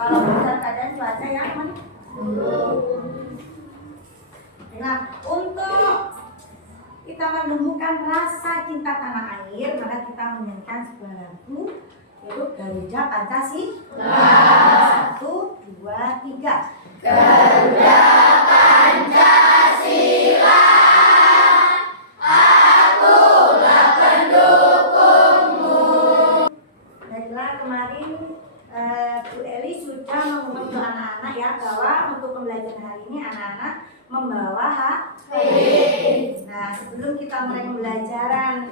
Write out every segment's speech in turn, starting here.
Kalau dalam keadaan cuaca yang mendung. Nah, untuk kita menemukan rasa cinta tanah air, maka kita menyanyikan sebuah lagu yaitu Garuda Pancasila. 1, 2, 3. Garuda Pancasila, akulah pendukungmu. Baiklah, kemarin Bu Eli sudah mengumumkan untuk anak-anak ya bahwa untuk pembelajaran hari ini anak-anak membawa HP. Nah, sebelum kita mulai pembelajaran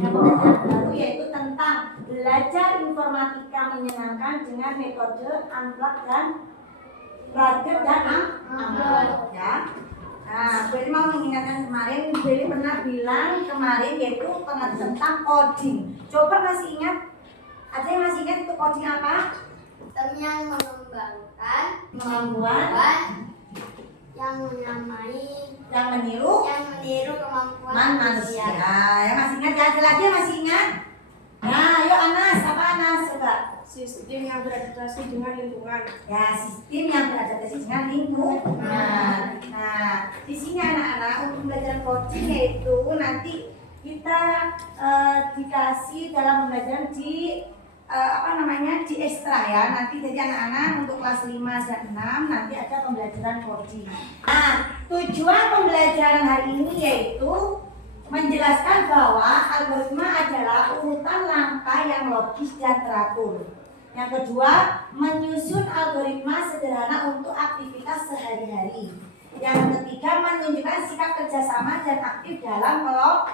yang pembelajaran baru yaitu tentang belajar informatika menyenangkan dengan metode unplug dan belajar dan unplug ya. Nah, Bu Eli mau mengingatkan kemarin, Bu Eli pernah bilang kemarin yaitu tentang coding. Coba masih ingat? Ada yang masih ingat itu coding apa? Yang mengembangkan, Kemampuan yang menamai, yang meniru kemampuan manusia. Yang masih ingat ya? Ada lagi yang masih ingat? Nah, ayo Anas, apa Anas? Coba. Sistem yang beradaptasi dengan lingkungan. Ya, sistem yang beradaptasi dengan lingkungan. Nah, di sini anak-anak untuk belajar coding yaitu nanti kita dikasih dalam pembelajaran di di ekstra ya. Nanti jadi anak-anak untuk kelas 5 dan 6 nanti ada pembelajaran coding. Nah, tujuan pembelajaran hari ini yaitu menjelaskan bahwa algoritma adalah urutan langkah yang logis dan teratur. Yang kedua, menyusun algoritma sederhana untuk aktivitas sehari-hari. Yang ketiga, menunjukkan sikap kerjasama dan aktif dalam kelompok.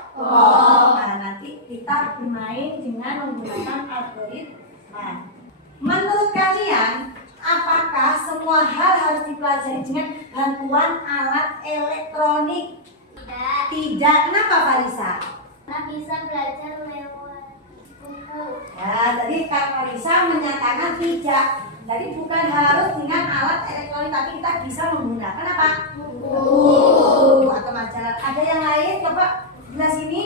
Nah, nanti kita bermain dengan menggunakan algoritma. Menurut kalian, apakah semua hal harus dipelajari dengan bantuan alat elektronik? Tidak. Kenapa, Farisa? Karena bisa belajar lewat buku. Ya, jadi Kak Farisa menyatakan tidak. Jadi bukan harus dengan alat elektronik, tapi kita bisa menggunakan apa? Buku atau majalah. Ada yang lain? Coba sebelah sini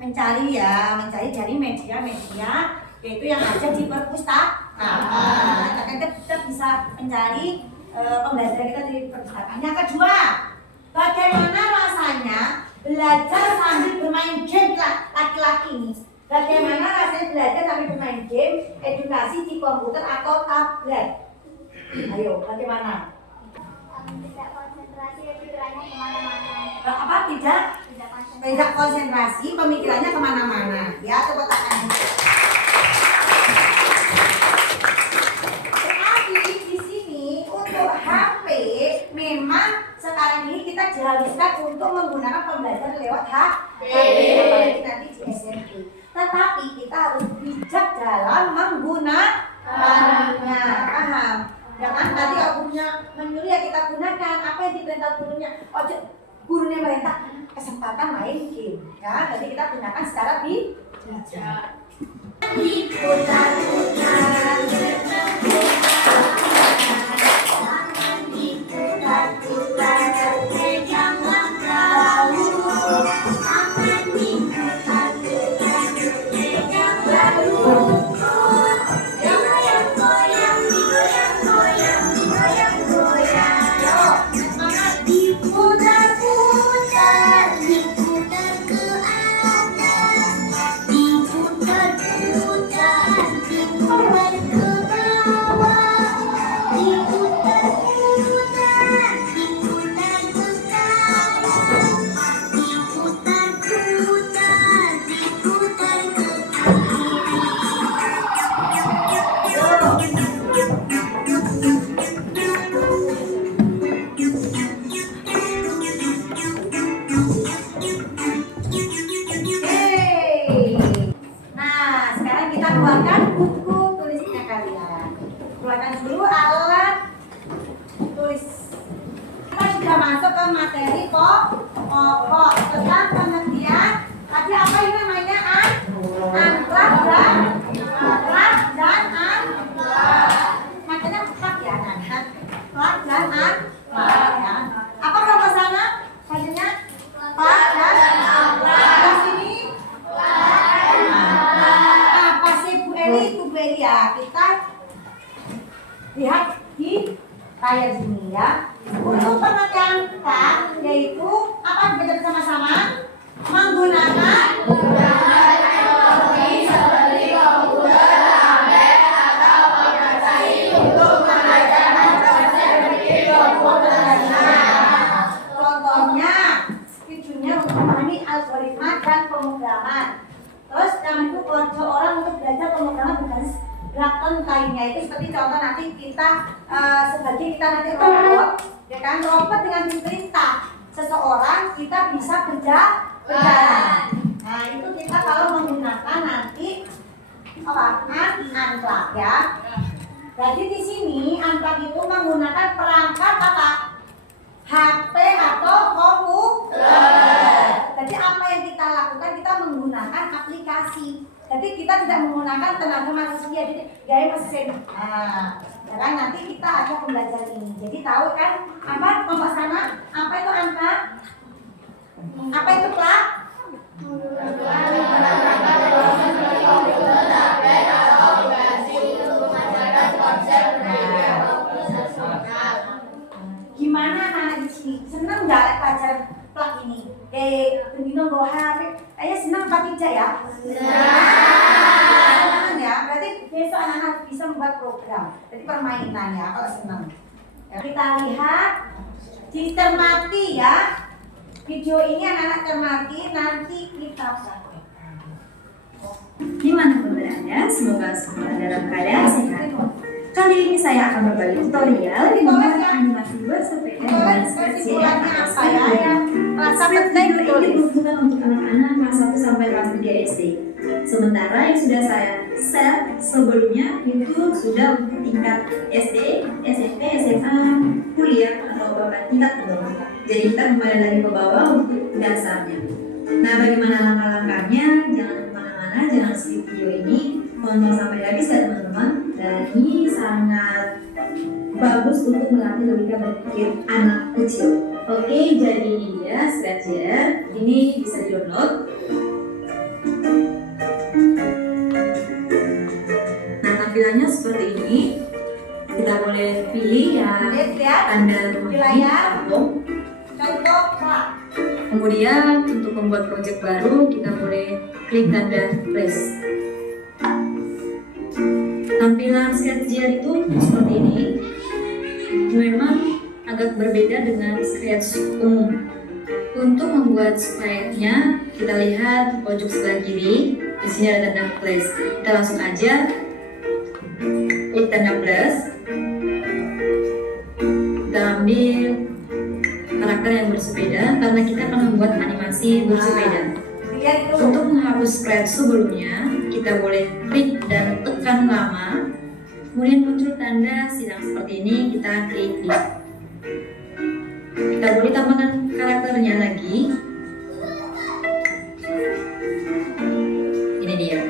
mencari dari media-media yaitu yang ada di perpustakaan. Kita bisa mencari pembelajaran kita di perpustakaan. Yang kedua, bagaimana rasanya belajar sambil bermain game laki-laki ini? Bagaimana rasanya belajar sambil bermain game edukasi di komputer atau tablet? Ayo, bagaimana? Tidak konsentrasi, pikirannya kemana-mana. Tidak konsentrasi, pemikirannya kemana-mana. Ya, tepuk tangan. Tetapi di sini untuk HP memang sekarang ini kita diharuskan untuk menggunakan pembelajaran lewat HP, apalagi nanti di SMP. Tetapi kita harus bijak dalam menggunakannya, paham? Jangan tadi gurunya menyuruh ya kita gunakan apa yang diperintah gurunya. Gurunya perintah kesempatan main game, ya. Jadi kita gunakan secara bijak. Keluarkan buku tulisnya kalian. Keluarkan dulu alat tulis. Kita sudah masuk ke materi pokok tentang pengertian. Tadi apa ini namanya? Unplug dan unplug. Makanya plug ya, plug dan unplug ya. Apa kalau sana? Maksudnya plug dan unplug. Di sini apa sih Bu Eli? Bu Eli ya, kita Lihat di layar sini ya. Untuk pengertian K yaitu apa kita bersama-sama menggunakan teknologi seperti komputer, tablet atau aplikasi untuk mengajarkan konsep video contohnya tujuannya untuk memahami algoritma dan pemrograman. Terus yang itu orang untuk belajar pemrograman berbasis belakang lainnya itu seperti contoh nanti kita sebagai kita nanti robot, ya kan, robot dengan diperintah seseorang kita bisa berjalan. Nah itu kita kalau menggunakan nanti apa? Unplug ya. Jadi di sini unplug itu menggunakan perangkat apa? HP atau komputer. Jadi apa yang kita lakukan? Kita menggunakan aplikasi. Jadi kita tidak menggunakan tenaga manusia. Jadi gaya mesin. Nah, sekarang nanti kita ada pembelajaran ini. Jadi tahu kan apa kelompok sama? Apa itu angka? Apa itu plug? Gimana anak di sini? Senang nggak pelajaran plug ini? Bendino bawa HP, kayaknya senang apa tidak ya? Senang ya. Berarti besok anak-anak bisa membuat program. Jadi permainan ya kalau senang. Ya, kita lihat, dicermati ya. Video ini anak-anak cermati, nanti kita sampaikan. Gimana kabar Anda? Semoga semua dalam keadaan sehat. Kali ini saya akan berbagi tutorial membuat animasi bersepeda dengan spesial atau rasa ini diperuntukkan untuk anak-anak kelas 1 sampai kelas 3 SD. Sementara yang sudah saya share sebelumnya itu sudah untuk tingkat SD, SMP, SMA, kuliah atau bahkan tingkat kedua. Jadi kita kembali lagi ke bawah untuk dasarnya. Nah, bagaimana langkah-langkahnya? Jangan kemana-mana, jangan skip video ini, tonton sampai habis ya teman-teman. Dan ini sangat bagus untuk melatih logika berpikir anak kecil. Oke, jadi ini dia Scratcher. Ini bisa di-download. Nah, tampilannya seperti ini. Kita boleh pilih ya tanda layar. contoh. Kemudian untuk membuat project baru kita boleh klik tanda plus. Tampilan Scratcher itu seperti ini. Memang agak berbeda dengan Scratch umum. Untuk membuat sprite-nya kita lihat pojok sebelah kiri. Di sini ada tanda plus. Kita langsung aja klik tanda plus. Kita ambil karakter yang bersepeda karena kita akan membuat animasi bersepeda. Untuk menghapus sprite sebelumnya, kita boleh klik dan tekan lama. Kemudian muncul tanda sidang seperti ini, kita klik. Kita boleh tambahkan karakternya lagi. Ini dia.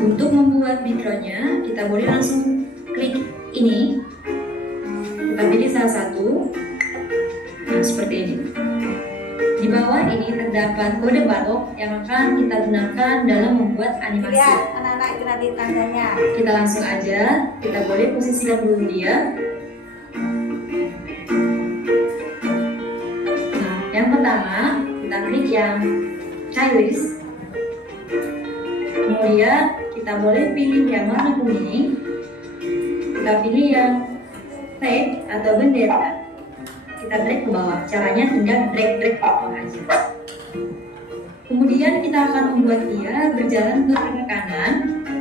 Untuk membuat backgroundnya, kita boleh langsung klik ini. Kita pilih salah satu. Nah, seperti ini. Di bawah ini terdapat kode barcode yang akan kita gunakan dalam membuat animasi. Lihat anak-anak itu nanti tandanya. Kita langsung aja, kita boleh posisikan dulu dia. Nah, yang pertama kita klik yang childish. Kemudian kita boleh pilih yang warna kuning. Kita pilih yang flag atau bendera. Kita drag ke bawah. Caranya tinggal drag ke bawah aja. Kemudian kita akan membuat dia berjalan ke arah kanan.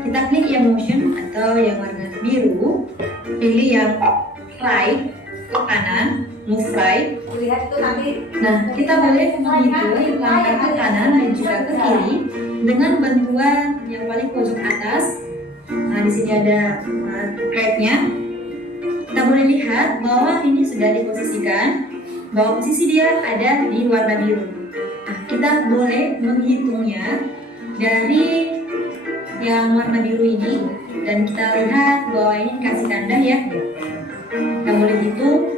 Kita klik yang motion atau yang warna biru. Pilih yang right ke kanan, move right. Lihat itu nanti. Nah, kita boleh menghitung langkah ke kanan dan juga ke kiri dengan bantuan yang paling pojok atas. Nah, di sini ada grabnya. Kita boleh lihat bahwa ini sudah diposisikan, bahwa posisi dia ada di warna biru. Nah, kita boleh menghitungnya dari yang warna biru ini dan kita lihat bahwa ini kasih tanda ya. Kita boleh hitung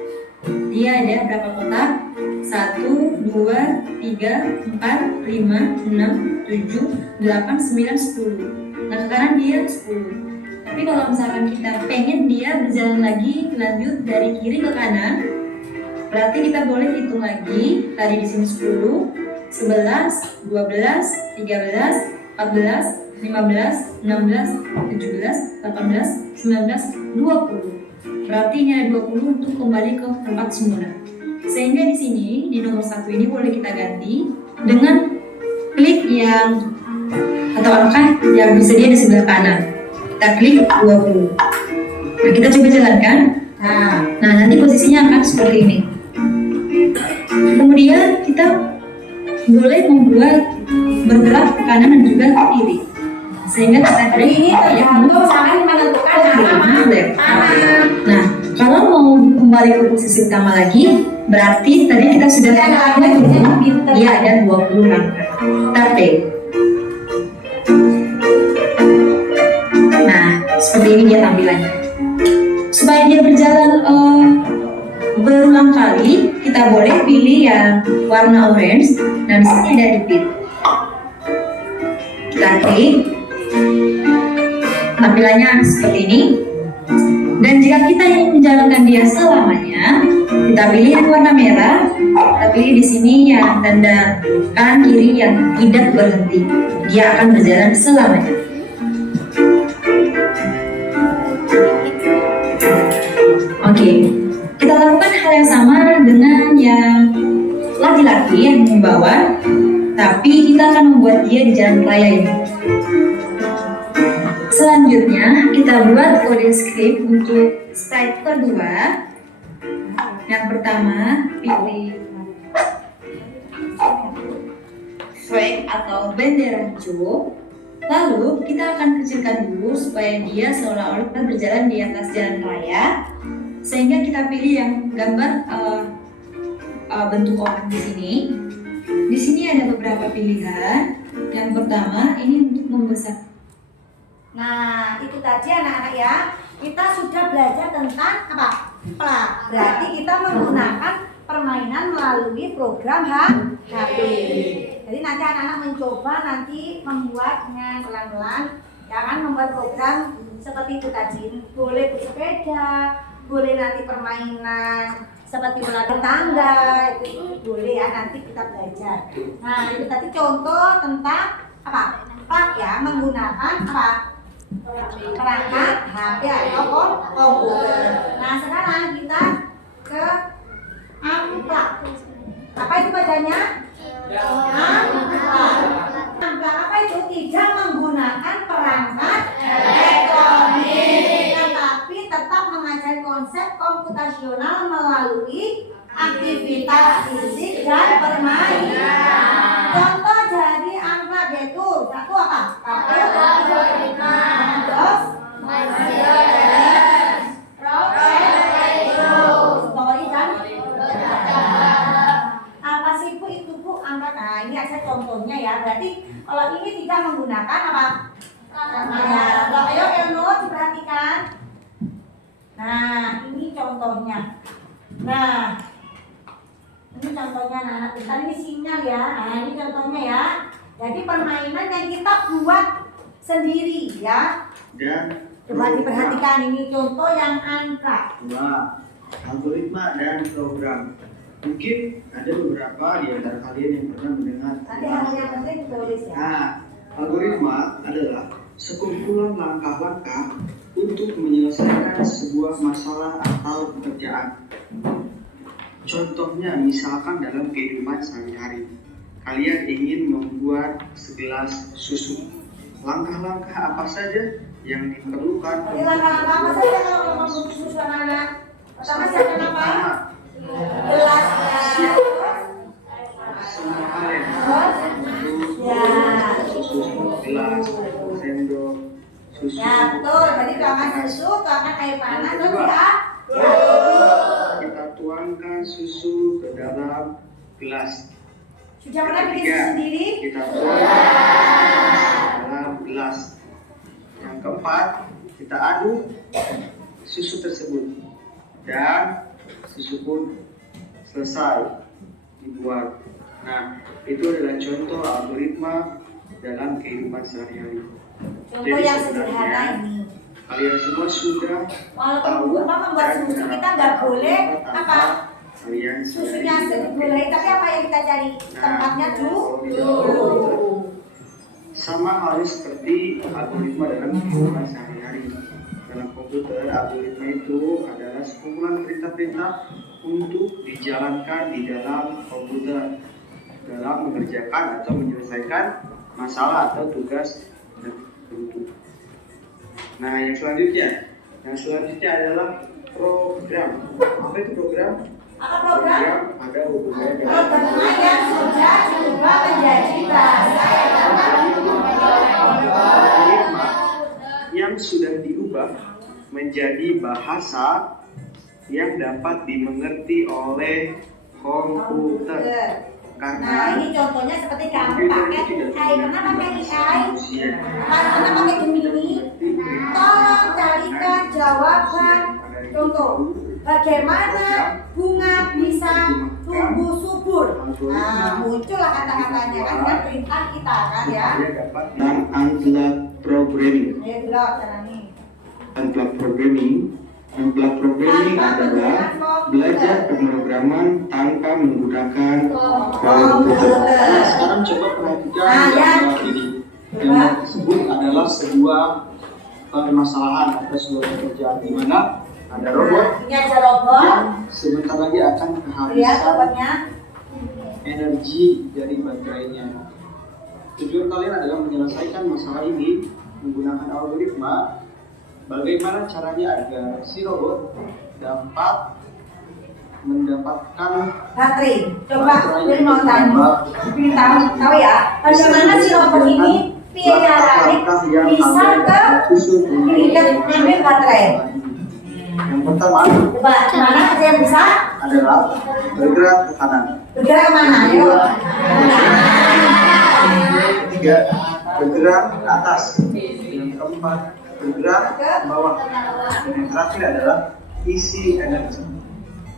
dia ada berapa kotak? 1, 2, 3, 4, 5, 6, 7, 8, 9, 10. Nah, sekarang dia 10. Tapi kalau misalkan kita pengen dia berjalan lagi lanjut dari kiri ke kanan, berarti kita boleh hitung lagi. Tadi di sini 10, 11, 12, 13, 14, 15, 16, 17, 18, 19, 20. Berarti ini ada 20 untuk kembali ke tempat semula. Sehingga di sini di nomor 1 ini boleh kita ganti dengan klik yang atau angka yang tersedia di sebelah kanan. Kita klik 20. Nah, kita coba jalankan. Nah, nanti posisinya akan seperti ini. Kemudian kita boleh membuat bergerak ke kanan dan juga ke kiri. Sehingga kita klik Ini tergantung sampai menentukan arah mana. Nah, kalau mau kembali ke posisi utama lagi, berarti tadi kita sudah dia ada 20 langkah. Tapi nah, seperti ini dia tampilannya. Supaya dia berjalan berulang kali, kita boleh pilih yang warna orange. Nah, di sini ada repeat. Kita klik. Tampilannya seperti ini. Dan jika kita ingin menjalankan dia selamanya, kita pilih yang warna merah. Kita pilih di sini yang tanda kanan kiri yang tidak berhenti. Dia akan berjalan selamanya. Oke, kita lakukan hal yang sama dengan yang laki-laki yang membawa, tapi kita akan membuat dia di jalan raya ini. Selanjutnya, kita buat kode script untuk slide kedua. Yang pertama, pilih flag atau bendera hijau. Lalu, kita akan kecilkan dulu supaya dia seolah-olah berjalan di atas jalan raya. Sehingga kita pilih yang gambar bentuk orang di sini. Di sini ada beberapa pilihan. Yang pertama, ini untuk membesar. Nah, itu tadi anak-anak ya. Kita sudah belajar tentang apa? Plak. Berarti kita menggunakan permainan melalui program HP. Jadi nanti anak-anak mencoba nanti membuat dengan pelan-pelan. Jangan membuat program seperti itu tadi. Boleh bersepeda, boleh nanti permainan seperti bola tetangga, itu boleh ya, nanti kita belajar. Nah, itu tadi contoh tentang apa? Plak ya, menggunakan apa? Perangkat HP atau komputer. Nah, sekarang kita ke amplak. Apa itu bacanya? Amplak. Amplak apa itu? Tidak menggunakan perangkat elektronik, tetapi tetap mengajari konsep komputasional melalui aktivitas fisik dan permainan. Contoh dari amplak yaitu satu apa? Story dan apa sih Bu itu Bu angkat? Nah, ini aja contohnya ya. Berarti kalau ini tidak menggunakan apa? Nah, ayo Elno diperhatikan. Nah, ini contohnya. Nah, ini contohnya anak-anak kita, ini sinyal ya. Nah, ini contohnya ya. Jadi permainan yang kita buat sendiri ya. Dan Coba diperhatikan, ini contoh yang angka. 2. Algoritma dan program. Mungkin ada beberapa di antara kalian yang pernah mendengar. Nanti hal yang penting ditulis ya. Nah, algoritma adalah sekumpulan langkah-langkah untuk menyelesaikan sebuah masalah atau pekerjaan. Contohnya misalkan dalam kehidupan sehari-hari, kalian ingin membuat segelas susu. Langkah-langkah apa saja yang diperlukan? Jadi langkah-langkah apa saja kalau membuat susu anak-anak? Pertama siapkan apa? Gelas. Semua hal yang susu, gelas, sendok, susu. Ya betul, jadi tuangkan susu, tuangkan air panas, terus ya. Kita tuangkan susu ke dalam gelas. Sudah pernah bikin susu sendiri? Kita tuangkan ke dalam gelas. Yang keempat, kita aduk susu tersebut dan susu pun selesai dibuat. Nah, itu adalah contoh algoritma dalam kehidupan sehari-hari. Contoh yang sederhana ini. Kalian semua sudah Walaupun Bu Irma membuat susu, kita nggak boleh apa? Kalian Susunya boleh, tapi apa yang kita cari? Tempatnya dulu. Sama halnya seperti algoritma dalam kehidupan sehari-hari. Dalam komputer, algoritma itu adalah sekumpulan perintah-perintah untuk dijalankan di dalam komputer dalam mengerjakan atau menyelesaikan masalah atau tugas tertentu. Nah, yang selanjutnya adalah program. Apa itu program? Apa program? Ada hubungannya dengan Program yang sudah diubah menjadi bahasa yang dapat algoritma yang sudah diubah menjadi bahasa yang dapat dimengerti oleh komputer. Nah, Karena ini contohnya seperti kamu pakai AI. Pernah pakai AI? Pernah pakai Gemini? Tolong carikan jawaban. Contoh, bagaimana bunga bisa tumbuh subur? Nah, muncullah kata-katanya kan dengan perintah kita kan ya. Dan unplug programming. Ayo dulu cara ini. Unplug programming adalah belajar pemrograman tanpa menggunakan komputer. Nah, sekarang coba perhatikan gambar ini. Gambar tersebut adalah sebuah permasalahan atau sebuah pekerjaan di mana ada robot Ini ada robot. yang sebentar lagi akan Lihat kehabisan robotnya. energi dari baterainya. Tujuan kalian adalah menyelesaikan masalah ini menggunakan algoritma. Bagaimana caranya agar si robot dapat mendapatkan Baterai. Coba ini mau tanya. Ingin tahu ya. Bagaimana si robot ini piye caranya bisa ngambil baterai? Yang pertama Coba mana aja yang bisa? adalah bergerak ke kanan. Bergerak kemana? Ayo. Yang ketiga bergerak ke atas. Yang keempat bergerak ke bawah. Dan yang terakhir adalah isi energi.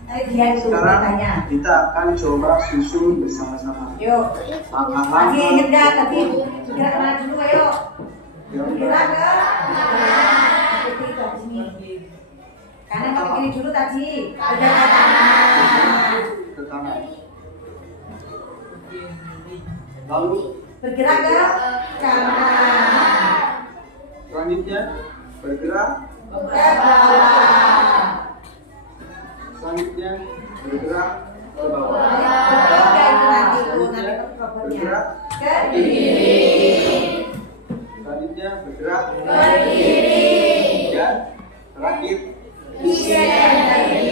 Ayo dia itu Sekarang tanya. kita akan coba susun bersama-sama. Yuk. Lagi inget gak tadi bergerak kemana dulu ayo. Bergerak ke seperti itu di sini. Kanan pakai kiri dulu tadi. Bergerak ke kanan. Ke kanan. Lalu Bergerak ke kanan. selanjutnya bergerak. Ke bawah. Selanjutnya bergerak ke bawah. Kayak itu nanti Selanjutnya robotnya. bergerak. Ke kiri. Selanjutnya bergerak. Ke kiri. Dan terakhir Isi energi.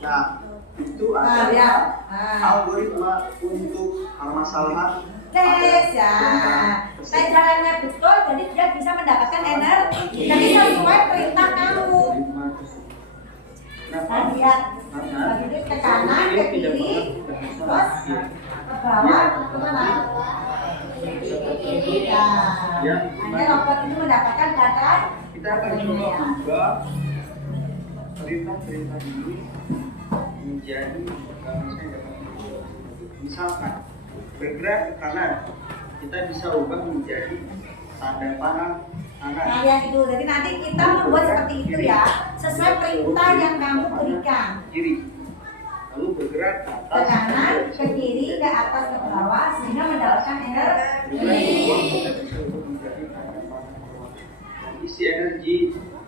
Nah, itu Nah, adalah ya. Nah. algoritma untuk permasalahan. Tes ya. Nah, jalannya betul, jadi dia bisa mendapatkan energi. Jadi sesuai perintah kamu. Algoritma tersebut. Kenapa? Nah, lihat. Karena Jadi ke kanan, ke kiri, terus ke bawah, ke mana? Ya. Hanya robot itu mendapatkan data. kita akan coba ubah perintah-perintah ini menjadi misalkan bergerak ke kanan, kita bisa ubah menjadi tanda panah kanan. Nah, yang itu. Jadi nanti kita membuat seperti itu ya, sesuai perintah yang kamu berikan. Kiri, lalu bergerak ke Ke atas, kanan, ke kiri, ke atas, ke bawah, sehingga mendapatkan energi. kita bisa ubah menjadi tanda panah bawah. Dan isi energi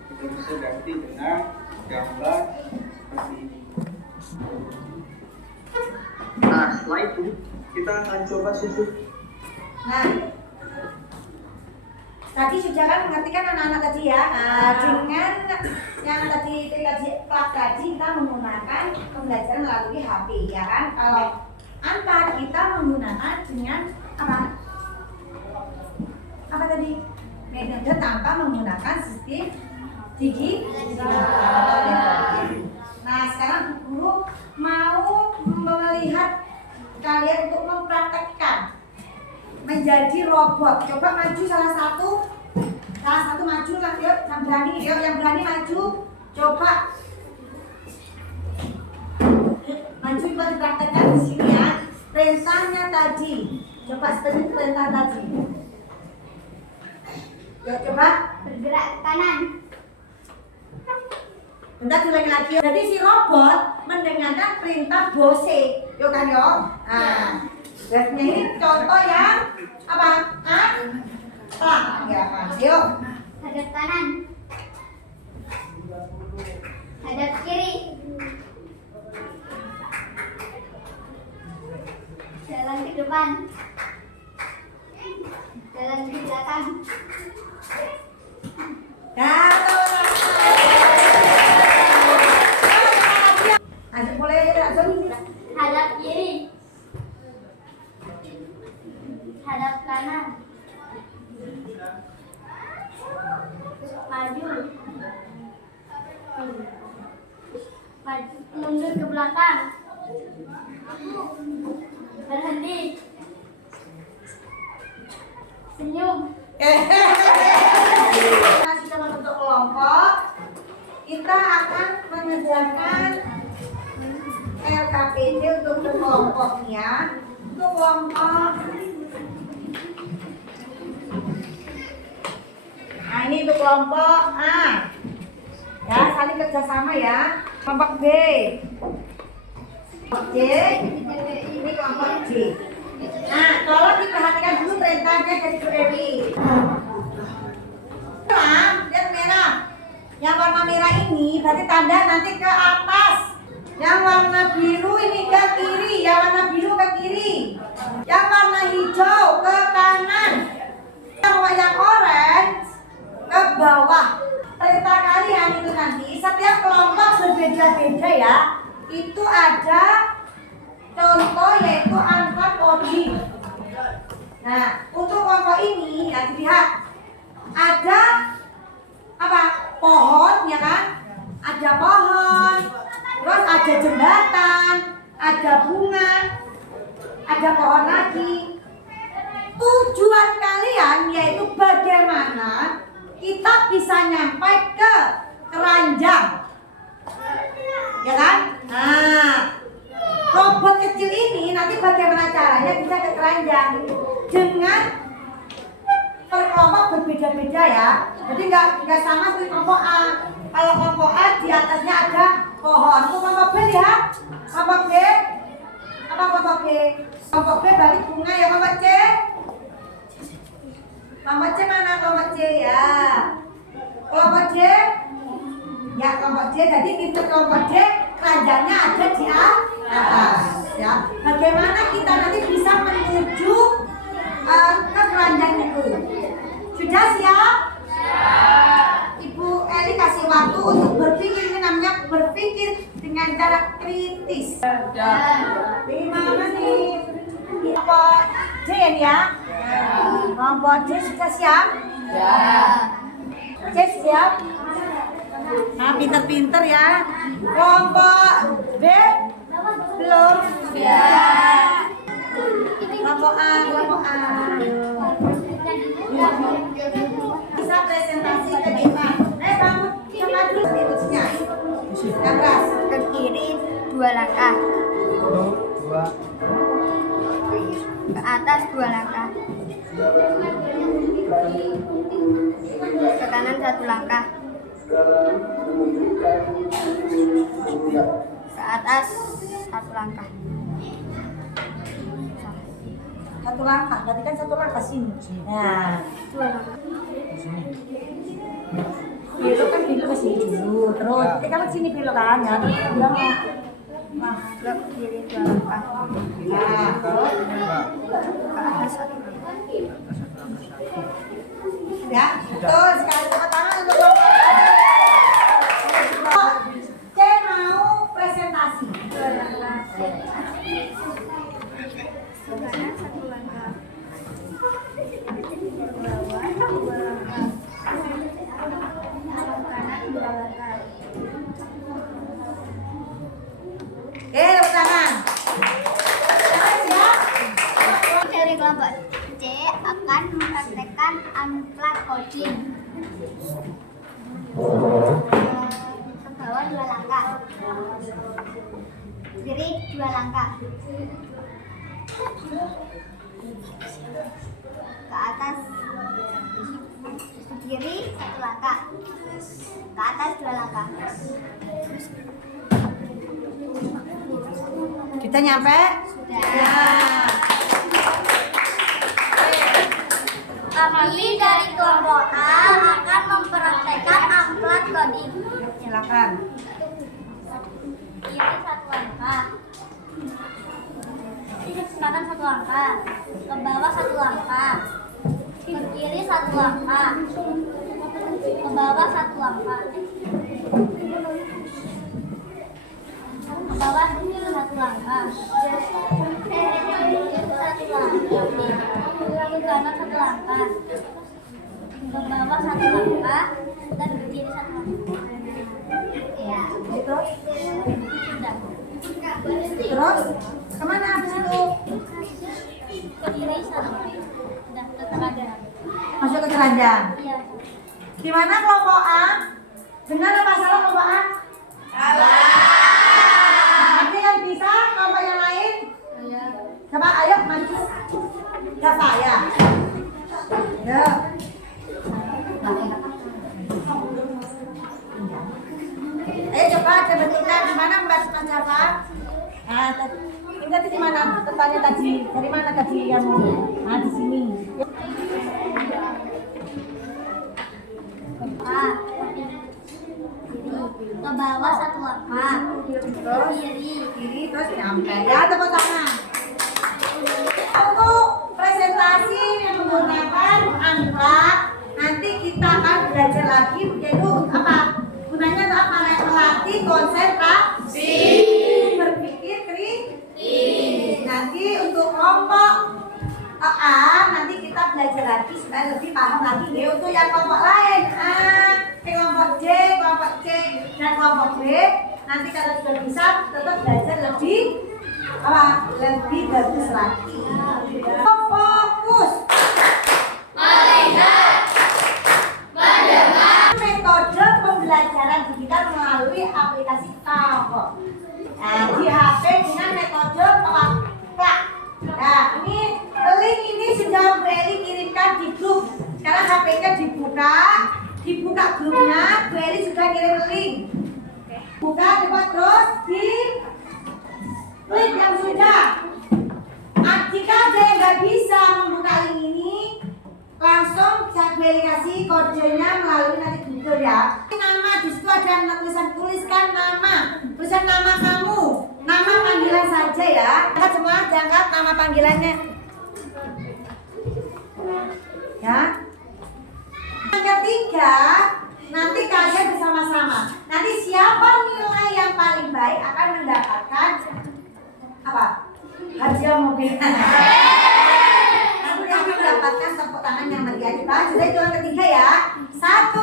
kita bisa ganti dengan gambar seperti ini. Nah, setelah itu kita akan coba susun. Nah, tadi sudah kan mengertikan anak-anak tadi ya. Dengan yang tadi kelas tadi kita menggunakan pembelajaran melalui HP ya kan. Kalau apa kita menggunakan dengan apa? Apa tadi? Metode tanpa menggunakan sistem digital. Nah, sekarang guru mau melihat kalian untuk mempraktekkan menjadi robot. Coba maju salah satu maju lah, yuk yang berani maju. Coba maju coba dipraktekkan di sini ya. Perintahnya tadi, coba seperti perintah tadi. Yuk coba. Bergerak ke kanan. Bentar diulangi lagi. Jadi si robot mendengarkan perintah Bose. Yuk kan yo. Nah, berarti ini contoh yang apa? Ya, yuk. Hadap kanan. Hadap kiri. Jalan ke depan. Jalan ke belakang. Lanjut mulai langsung. Hadap kiri. Hadap kanan. Maju. Maju, mundur ke belakang. Berhenti. Senyum. Masih sama bentuk kelompok. Kita akan mengerjakan LKPD untuk kelompoknya. Untuk kelompok. Nah ini untuk kelompok A. Ya, saling kerjasama ya. Kelompok B. Kelompok C. Ini kelompok D. Nah, tolong diperhatikan dulu perintahnya dari Bu Dewi. Yang merah. Yang warna merah ini berarti tanda nanti ke atas. Yang warna biru ini ke kiri. Yang warna biru ke kiri. Yang warna hijau ke kanan. Yang orange ke bawah. Perintah kalian itu nanti setiap kelompok berbeda-beda ya. Itu ada contoh yaitu angka coding. Nah, untuk kelompok ini ya dilihat ada apa? Pohon ya kan? Ada pohon, terus ada jembatan, ada bunga, ada pohon lagi. Tujuan kalian yaitu bagaimana kita bisa nyampai ke keranjang. Ya kan? Nah, robot kecil ini nanti bagaimana caranya bisa ke keranjang dengan per kelompok berbeda-beda ya. Jadi nggak sama seperti kelompok A. Kalau kelompok A di atasnya ada pohon. Untuk kelompok B lihat. Kelompok B apa kelompok B? Kelompok B berarti bunga ya. Kelompok C? Kelompok C mana kelompok C ya? Kelompok D? Ya kelompok D. Jadi kita kelompok D keranjangnya ada di atas. Ya. Bagaimana kita nanti bisa menuju ke keranjang itu? Sudah siap? Ibu Eli kasih waktu untuk berpikir. Ini namanya berpikir dengan cara kritis. Di mana nih? Kelompok D ya? Kelompok D sudah siap? C siap? Nah, pinter-pinter ya. Kelompok B belum? Kelompok A, kelompok A. Bisa presentasi ke kita. Kamu coba dulu titusnya. Keras. Ke kiri 2 langkah. Ke atas 2 langkah. Ke kanan 1 langkah. Ke atas 1 langkah. Satu langkah, berarti kan satu langkah sini. Nah, 2 langkah. belok kan belok ke sini dulu. Terus, kalau sini belok kan ya. Belok. Belok kiri 2 langkah. Nah, terus Ke atas 1 langkah. ya, betul sekali. Tepuk tangan untuk kelompok C mau presentasi. 2 langkah. Ke kanan 1 langkah. Ke bawah 2 langkah. Ke kanan 2 langkah. Tepuk tangan. Siap? Dari kelompok C akan mempraktekkan angka coding. Ke bawah 2 langkah. Kiri 2 langkah. Ke atas langkah. Ke atas 2 langkah. Kita nyampe? Ya. Kami dari kelompok A akan mempraktekkan angkat coding. Silakan. Kiri 1 langkah. Ke kanan 1 langkah. Ke bawah 1 langkah. Ke kiri 1 langkah. Ke bawah 1 langkah. Ke bawah 1 langkah. Ke kanan 1 langkah. Ke bawah 1 langkah dan ke kiri 1 langkah. Ya, Itu. sudah. Terus kemana habis itu? Ke kiri 1 sudah ke keranjang. Masuk ke keranjang. Iya. Di mana kelompok A? Benar apa salah kelompok A? Salah. Nanti kan bisa kelompok yang lain? Iya. Coba ayo maju. Gak payah. Ya. Ayo coba bentuknya di mana Mbak Jafar? Nah, ini tadi di mana petanya tadi? Dari mana tadi kamu? Nah, di sini. Ke bawah 1 langkah. Terus Kiri. kiri terus nyampe. Ya, tepuk tangan. Untuk presentasi yang menggunakan angka, nanti kita akan belajar lagi yaitu apa? Gunanya untuk apa? Melatih konsentrasi, berpikir kritis. Nanti untuk kelompok A nanti kita belajar lagi supaya lebih paham lagi ya. Untuk yang kelompok lain kelompok D, kelompok C, dan kelompok B nanti kalau sudah bisa tetap belajar lebih lebih bagus lagi. Fokus. Metode pembelajaran digital melalui aplikasi Tavo. Nah, di HP dengan metode plak. Nah, link ini sudah Bu Eli kirimkan di grup. Sekarang HP-nya dibuka grupnya. Bu Eli sudah kirim link. Buka coba terus di klik yang sudah. Jika ada yang nggak bisa membuka link ini, langsung saya kasih kodenya melalui nanti Google ya. Nama di situ ada tuliskan tulisan nama kamu, nama panggilan saja ya. Kita semua jangkat nama panggilannya. Ya. Yang ketiga, nanti kalian bersama-sama. Nanti siapa nilai yang paling baik akan mendapatkan apa? Hadiah mobil. Nanti akan mendapatkan tepuk tangan yang meriah. Kita sudah itu yang ketiga ya. 1,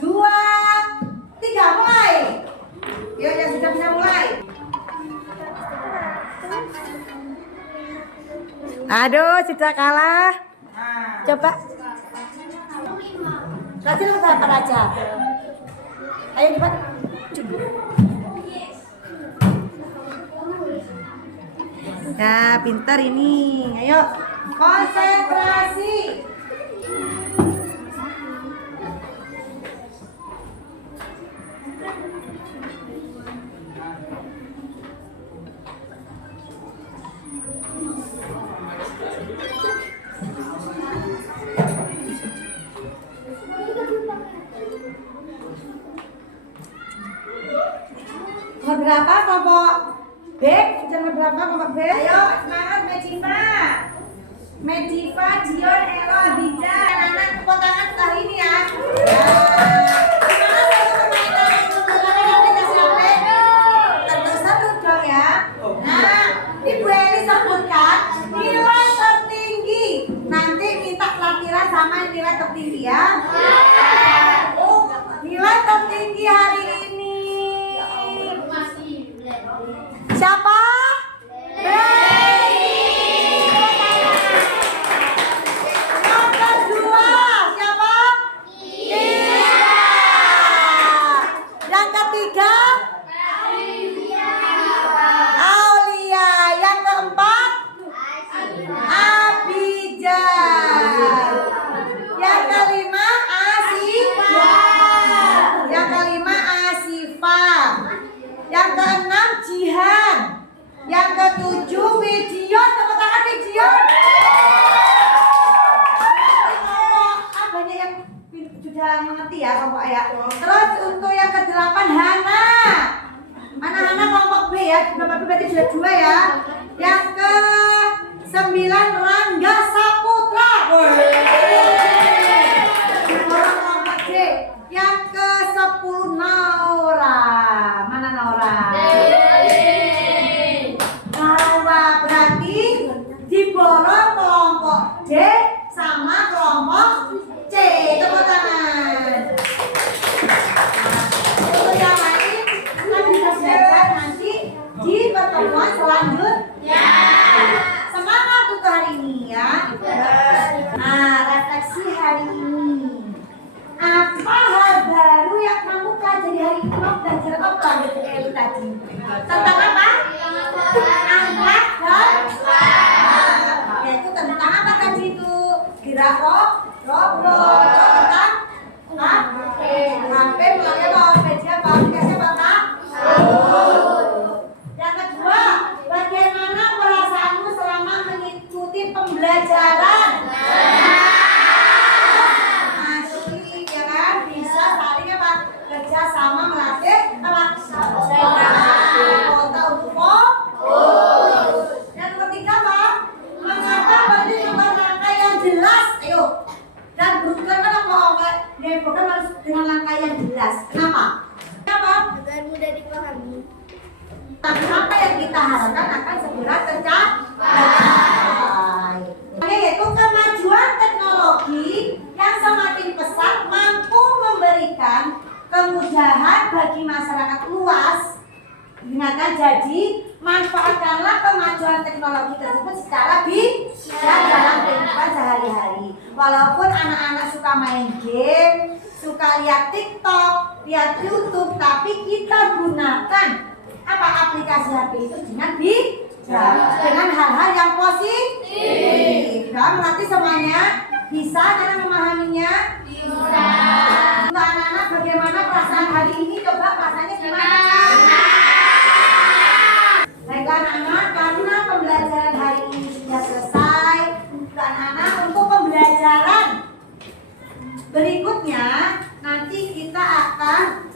2, 3 mulai. Yuk yang sudah bisa mulai. Aduh, sudah kalah. Coba. Kasih lu berapa aja. Ayo cepat. Ya, pintar ini. Ayo, konsentrasi. Nomor berapa kelompok B? Nomor berapa kelompok B? Ayo semangat Mediva, Dion, Elo, Abida. Anak-anak tepuk tangan setelah ini ya. Gimana satu permainan? Kalian aplikasi HP? Tentu satu dong ya. Nah, Ibu Eli sebutkan nilai tertinggi. Nanti minta pelatihan sama nilai tertinggi ya. Nilai tertinggi hari ini. Siapa? Nomor 2 siapa? 7 video, tepuk tangan video. Banyak yang sudah mengerti ya kelompok ya. Terus untuk yang ke-8 Hana. Mana Hana kelompok B ya? Kelompok B berarti sudah 2 ya. Yang ke-9 Rangga Saputra. Orang kelompok C. Yang ke-10 Naura. Mana Naura? Naura berarti diborong kelompok D sama kelompok C. Tepuk tangan. Untuk yang lain kita bisa belajar nanti di pertemuan selanjutnya. Semangat untuk hari ini ya. Nah, refleksi hari ini. Apa hal baru yang kamu pelajari hari ini? Kamu belajar apa itu tadi? Tentang apa? Akhlak dan yaitu tentang apa tadi itu? Gerak robot tentang HP melalui media aplikasi apa? Yang kedua, bagaimana perasaanmu selama mengikuti pembelajaran? Asik ya kan? Bisa saling apa? Kerja sama melatih apa? Kota untuk fokus. Yang ketiga apa? Mengapa penting membuat langkah yang jelas? Ayo. Dan bukan apa? Bukan harus dengan langkah yang jelas. Kenapa? Kenapa? Agar mudah dipahami. Tapi apa yang kita harapkan akan segera tercapai. Yaitu kemajuan teknologi yang semakin pesat mampu memberikan kemudahan bagi masyarakat luas. Ingatkan jadi manfaatkanlah kemajuan teknologi tersebut secara bisa dalam kehidupan sehari-hari. Walaupun anak-anak suka main game, suka lihat TikTok, lihat YouTube, tapi kita gunakan apa aplikasi HP itu dengan hal-hal yang positif. Kita mengerti semuanya? Bisa dalam memahaminya? Bisa. Untuk anak-anak bagaimana perasaan hari ini? Coba perasaannya gimana? Baiklah anak-anak, karena pembelajaran hari ini sudah selesai. Untuk anak-anak, untuk pembelajaran berikutnya nanti kita akan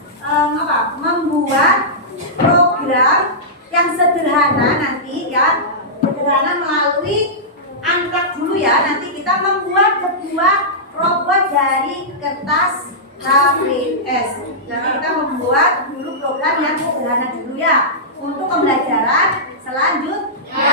membuat program yang sederhana nanti ya, sederhana melalui Unplug dulu ya. Nanti kita membuat sebuah robot dari kertas HPS. Jadi kita membuat dulu program yang sederhana dulu ya untuk pembelajaran selanjutnya.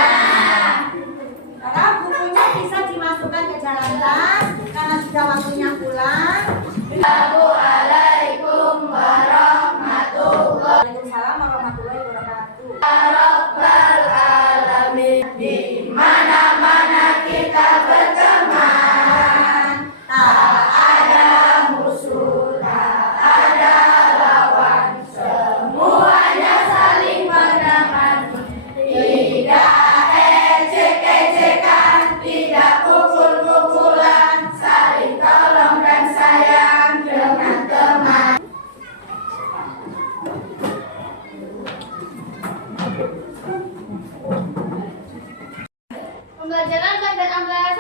Sekarang bukunya bisa dimasukkan ke dalam tas karena sudah waktunya pulang. Assalamualaikum warahmatullahi wabarakatuh. Rabbal alamin, di mana-mana kita berteman, tak ada musuh, tak ada lawan, semuanya saling menemani. Tidak ejek-ejekan, tidak pukul-pukulan, saling tolong dan sayang dengan teman. Pembelajaran pada Unplug